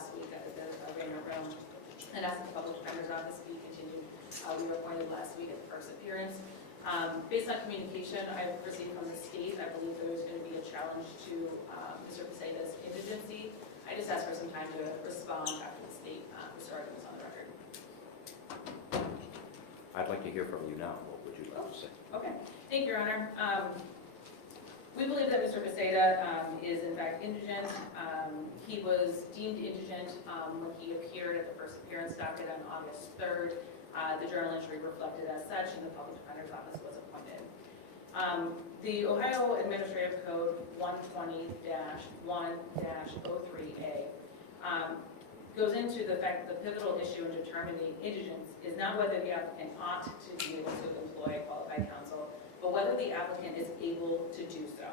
last week at the arraignment room and asked the public defender's office to be continued. We were appointed last week at the first appearance. Based on communication I've received from the state, I believe there is going to be a challenge to Mr. Biesiada's indigency. I just asked for some time to respond after the state started this on the record. I'd like to hear from you now. What would you like to say? Okay, thank you, Your Honor. We believe that Mr. Biesiada is in fact indigent. He was deemed indigent when he appeared at the first appearance docket on August 3rd. The journal entry reflected as such, and the public defender's office was appointed. The Ohio Administrative Code 120-1-03A goes into the fact that the pivotal issue in determining indigence is not whether the applicant ought to be able to employ qualified counsel, but whether the applicant is able to do so.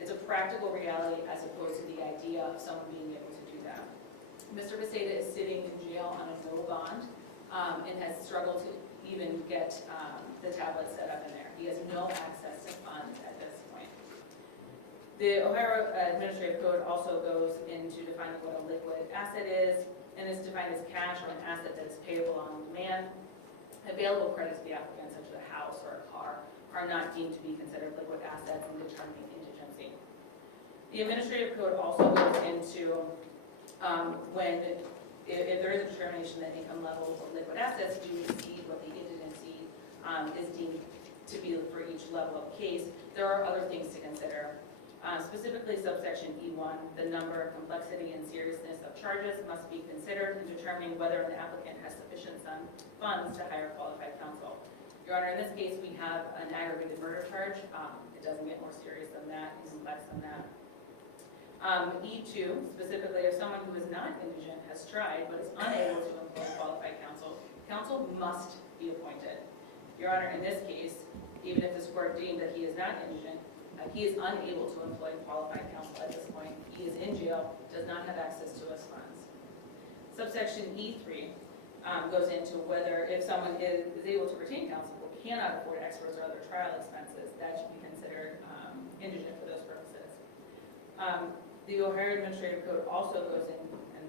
It's a practical reality as opposed to the idea of someone being able to do that. Mr. Biesiada is sitting in jail on a no bond and has struggled to even get the tablet set up in there. He has no access to funds at this point. The Ohio Administrative Code also goes into defining what a liquid asset is, and is defined as cash or an asset that is payable on demand. Available credit to the applicant, such as a house or a car, are not deemed to be considered liquid assets in determining indigency. The Administrative Code also goes into if there is a determination that income levels of liquid assets do exceed what the indigency is deemed to be for each level of case, there are other things to consider. Specifically, subsection E1, the number, complexity, and seriousness of charges must be considered in determining whether an applicant has sufficient funds to hire qualified counsel. Your Honor, in this case, we have an aggravated murder charge. It doesn't get more serious than that and complex than that. E2, specifically, if someone who is not indigent has tried but is unable to employ qualified counsel, counsel must be appointed. Your Honor, in this case, even if this court deemed that he is not indigent, he is unable to employ qualified counsel at this point. He is in jail, does not have access to his funds. Subsection E3 goes into whether if someone is able to retain counsel but cannot afford experts or other trial expenses, that should be considered indigent for those purposes. The Ohio Administrative Code also goes in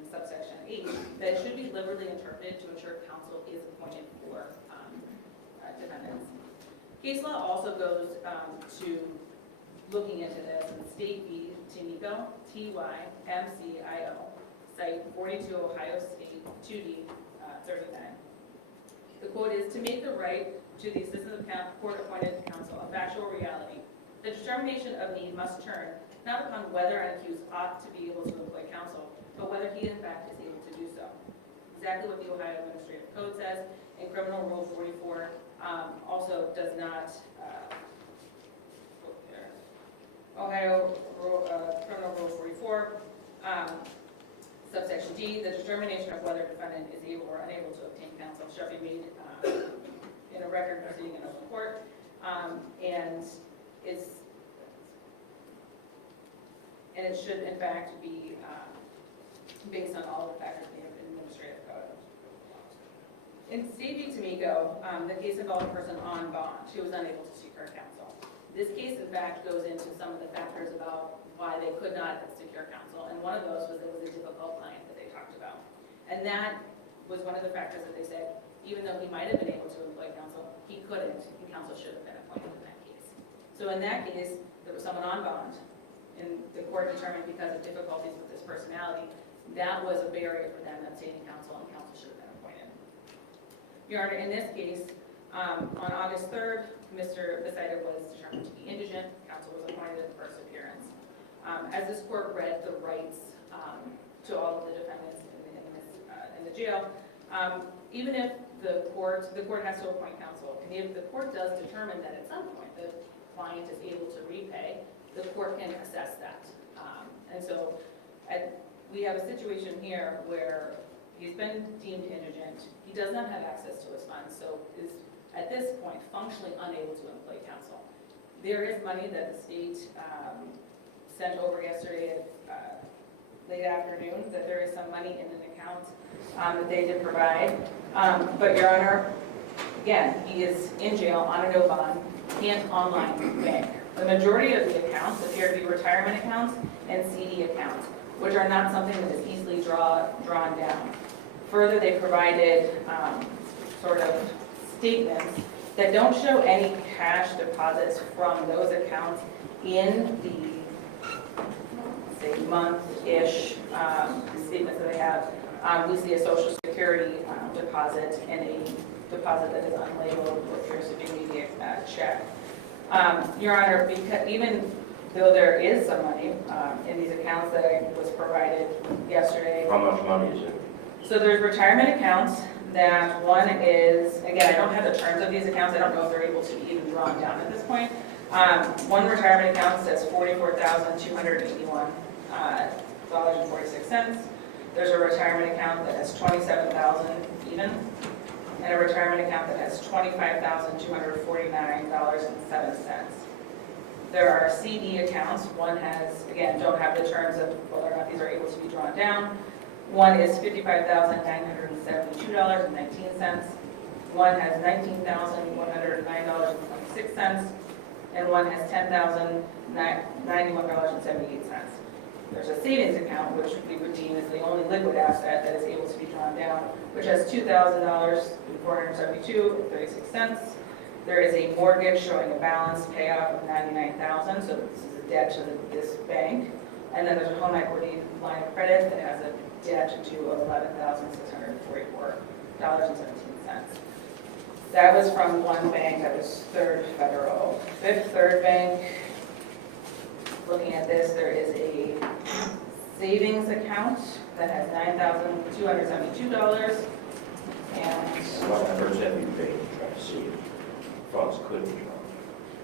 subsection H that it should be liberally interpreted to ensure counsel is appointed for defendants. Case law also goes to looking into this in State v. Timico, TYMCIO, Site 42 Ohio State 2D 39. The quote is, to make the right to the assistance of court-appointed counsel a factual reality, the determination of need must turn not upon whether an accused ought to be able to employ counsel, but whether he in fact is able to do so. Exactly what the Ohio Administrative Code says, and Criminal Rule 44 also does not, Ohio Criminal Rule 44, subsection D, the determination of whether a defendant is able or unable to obtain counsel shall be made in a record proceeding in open court, and it should in fact be based on all the factors in the Administrative Code. In State v. Timico, the case involved a person on bond who was unable to secure counsel. This case, in fact, goes into some of the factors about why they could not secure counsel, and one of those was it was a difficult client that they talked about. And that was one of the factors that they said, even though he might have been able to employ counsel, he couldn't, and counsel should have been appointed in that case. So in that case, there was someone on bond, and the court determined because of difficulties with his personality, that was a barrier for them obtaining counsel, and counsel should have been appointed. Your Honor, in this case, on August 3rd, Mr. Biesiada was determined to be indigent. Counsel was appointed at the first appearance. As this court read the rights to all of the defendants in the jail, even if the court has to appoint counsel, and if the court does determine that at some point the client is able to repay, the court can assess that. And so we have a situation here where he's been deemed indigent. He does not have access to his funds, so is at this point functionally unable to employ counsel. There is money that the state sent over yesterday at late afternoon, that there is some money in an account that they did provide. But Your Honor, again, he is in jail on a no bond, can't online bank. The majority of the accounts appear to be retirement accounts and CD accounts, which are not something that is easily drawn down. Further, they provided sort of statements that don't show any cash deposits from those accounts in the, say, month-ish statements that they have. We see a Social Security deposit and a deposit that is unlabeled, which appears to be maybe a check. Your Honor, because even though there is some money in these accounts that was provided yesterday. How much money is it? So there's retirement accounts that one is, again, I don't have the terms of these accounts. I don't know if they're able to be even drawn down at this point. One retirement account says $44,281.46. There's a retirement account that has $27,000 even, and a retirement account that has $25,249.07. There are CD accounts. One has, again, don't have the terms of whether or not these are able to be drawn down. One is $55,972.19. One has $19,109.26, and one has $10,091.78. There's a savings account, which we would deem as the only liquid asset that is able to be drawn down, which has $2,472.36. There is a mortgage showing a balance payoff of $99,000, so this is a debt to this bank. And then there's a home equity line of credit that has a debt to $11,644.17. That was from one bank, that was Third Federal. Fifth Third Bank, looking at this, there is a savings account that has $9,272. And What efforts have you made to try to see if funds could be drawn?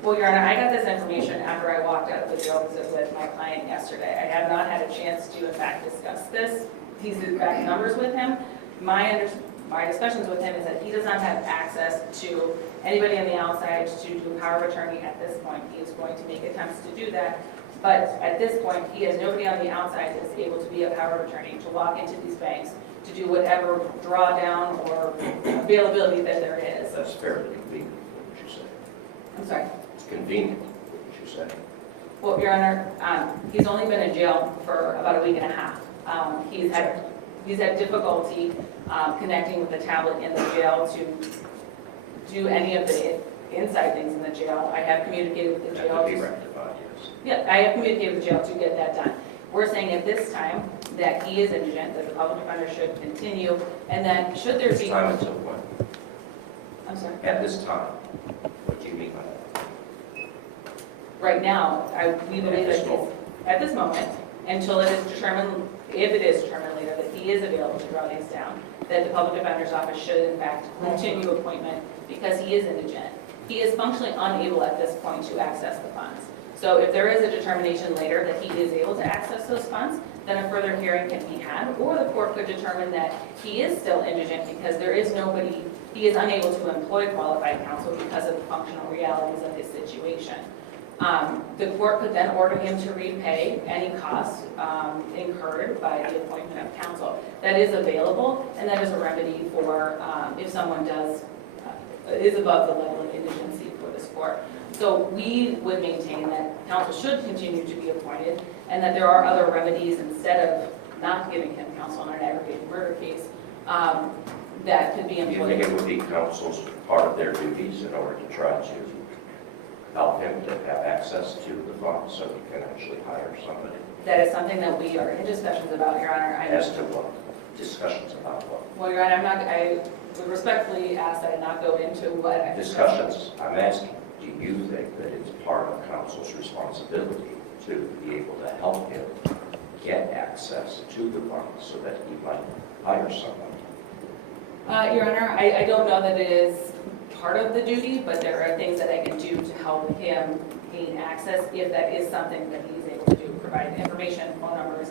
well, Your Honor, I got this information after I walked out of the jail visit with my client yesterday. I have not had a chance to, in fact, discuss these exact numbers with him. My discussions with him is that he does not have access to anybody on the outside to do power of attorney at this point. He is going to make attempts to do that, but at this point, he has nobody on the outside that is able to be a power of attorney, to walk into these banks, to do whatever drawdown or availability that there is. That's fairly convenient, what you say. I'm sorry. It's convenient, what you say. Well, Your Honor, he's only been in jail for about a week and a half. He's had difficulty connecting with the tablet in the jail to do any of the inside things in the jail. I have communicated with the jail. That could be rectified, yes. Yeah, I have communicated with the jail to get that done. We're saying at this time that he is indigent, that the public defender should continue, and that should there This be... time until when? I'm sorry. At this time. What do you mean by that? Right now, we believe that at this moment, until it is determined, if it is determined later that he is available to draw these down, that the public defender's office should in fact continue appointment because he is indigent. He is functionally unable at this point to access the funds. So if there is a determination later that he is able to access those funds, then a further hearing can be had, or the court could determine that he is still indigent because there is nobody, he is unable to employ qualified counsel because of the functional realities of his situation. The court could then order him to repay any costs incurred by the appointment of counsel. That is available, and that is a remedy for if someone is above the level of indigency for this court. So we would maintain that counsel should continue to be appointed, and that there are other remedies instead of not giving him counsel on an aggravated murder case that could be Do you employed. think it would be counsel's part of their duties in order to try to help him to have access to the funds so he can actually hire somebody? That is something that we are in discussions about, Your Honor. As to what? Discussions about what? Well, Your Honor, I would respectfully ask that I not go into what... Discussions. I'm asking, do you think that it's part of counsel's responsibility to be able to help him get access to the funds so that he might hire someone? Your Honor, I don't know that it is part of the duty, but there are things that I can do to help him gain access if that is something that he's able to do, provide information, phone numbers.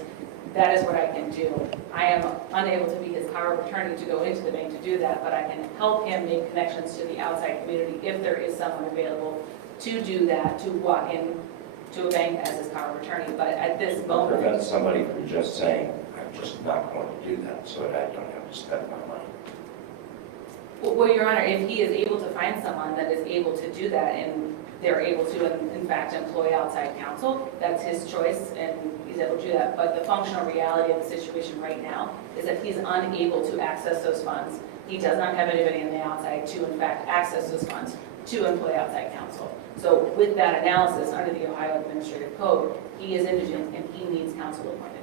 That is what I can do. I am unable to be his power of attorney to go into the bank to do that, but I can help him make connections to the outside community if there is someone available to do that, to walk in to a bank as his power of attorney. But at this moment... Prevent somebody from just saying, I'm just not going to do that so that I don't have to spend my money. Well, Your Honor, if he is able to find someone that is able to do that and they're able to, in fact, employ outside counsel, that's his choice and he's able to do that. But the functional reality of the situation right now is that he's unable to access those funds. He does not have anybody on the outside to, in fact, access those funds to employ outside counsel. So with that analysis, under the Ohio Administrative Code, he is indigent and he needs counsel appointed.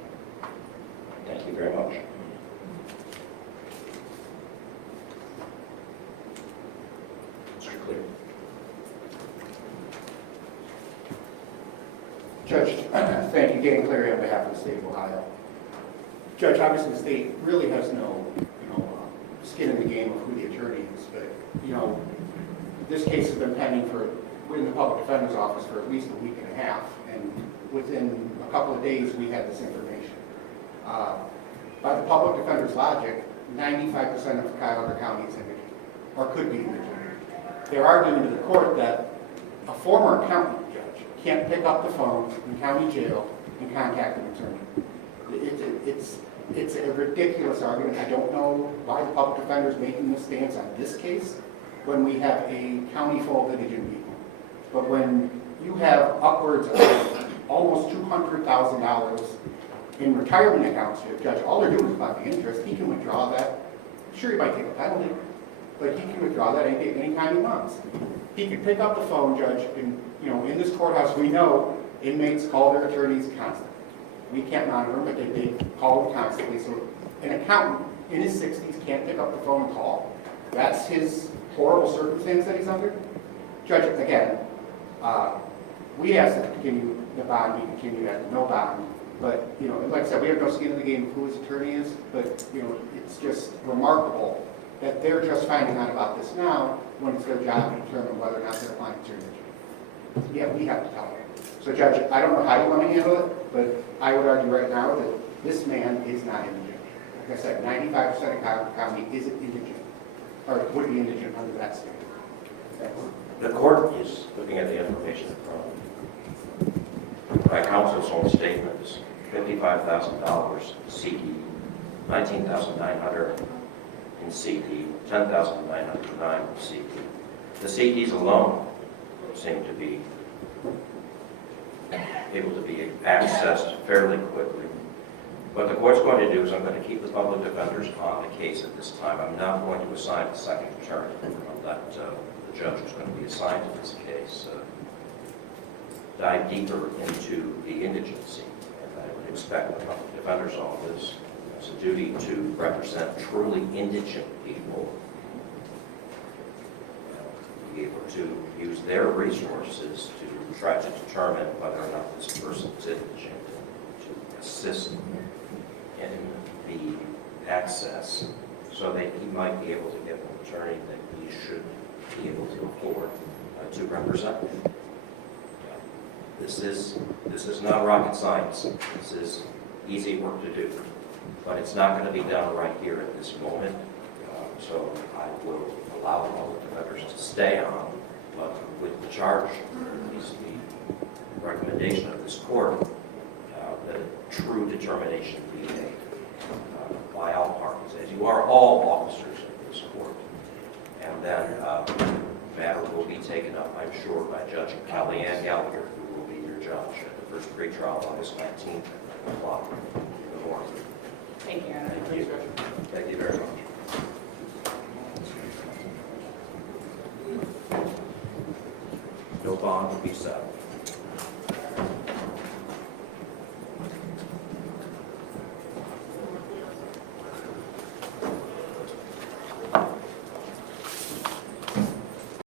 Thank you very much. Mr. Clear. Judge, thank you, Dan Clary on behalf of the state of Ohio. Judge, obviously the state really has no, skin in the game of who the attorney is, but, this case has been pending in the public defender's office for at least a week and a half, and within a couple of days we had this information. By the public defender's logic, 95% of Cuyahoga County is indigent, or could be indigent. They're arguing to the court that a former accountant judge can't pick up the phone in county jail and contact an attorney. It's a ridiculous argument. I don't know why the public defender is making this stance on this case when we have a county full of indigent people. But when you have upwards of almost $200,000 in retirement accounts, Judge, all they're doing is about the interest. He can withdraw that. Sure, he might take a penalty, but he can withdraw that any time he wants. He can pick up the phone, Judge, and in this courthouse we know inmates call their attorneys constantly. We can't monitor them, but they call them constantly. So an accountant in his 60s can't pick up the phone and call. That's his horrible circumstance that he's under. Judge, again, we asked that the bond be continued at no bond. But, like I said, we have no skin in the game of who his attorney is. But, it's just remarkable that they're just finding out about this now when it's their job to determine whether or not their client's indigent. Yeah, we have to tell them. So, Judge, I don't know how you want to handle it, but I would argue right now that this man is not indigent. Like I said, 95% of Cuyahoga County isn't indigent, or would be indigent under that standard. Thanks. The court is looking at the information from by counsel's own statements, $55,000 CD, $19,900 in CD, $10,909 in CD. The CDs alone seem to be able to be accessed fairly quickly. What the court's going to do is I'm going to keep the public defenders on the case at this time. I'm not going to assign a second attorney. I'll let the judge who's going to be assigned to this case dive deeper into the indigency. And I would expect the public defender's office has a duty to represent truly indigent people, be able to use their resources to try to determine whether or not this person is indigent, to assist in the access so that he might be able to get an attorney that he should be able to afford to represent. This is not rocket science. This is easy work to do, but it's not going to be done right here at this moment. So I will allow the public defenders to stay on, but with the charge, at least the recommendation of this court, that true determination be made by all parties, as you are all officers of this court. And then the matter will be taken up, I'm sure, by Judge Kelly Ann Gallagher, who will be your judge at the first pretrial August 19th at 1:00 in the morning. Thank you, Your Honor. Thank you. Thank you very much. No bond will be set.